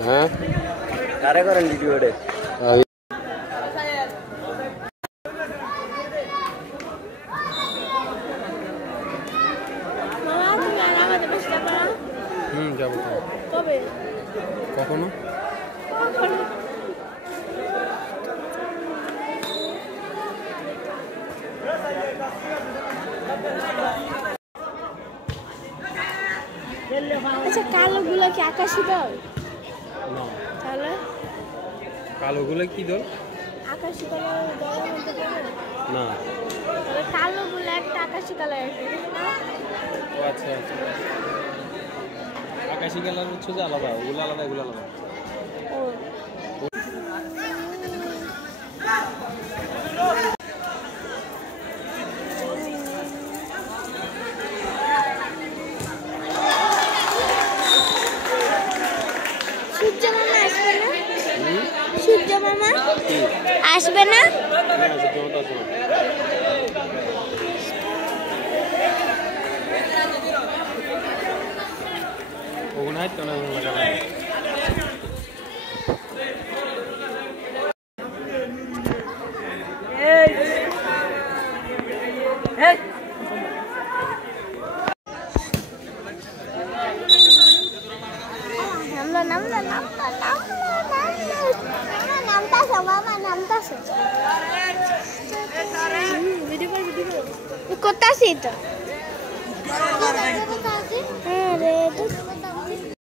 হ্যাঁ কারে করেন ভিডিও রে যাবো কবে কখনো আচ্ছা কালো গুলো কি আকাশি দল না তাহলে কালোগুলো কি দল আকাশি কালার দলের মধ্যে পড়ে না তাহলে কালো গুলো একটা আকাশি কালার ও আচ্ছা আচ্ছা আকাশি কালার হচ্ছে যে আলাদা ওগুলো আলাদা এগুলো আলাদা ও সূর্য মামা আসবে না ওগুলো হাইট না লাগা করতেছি তো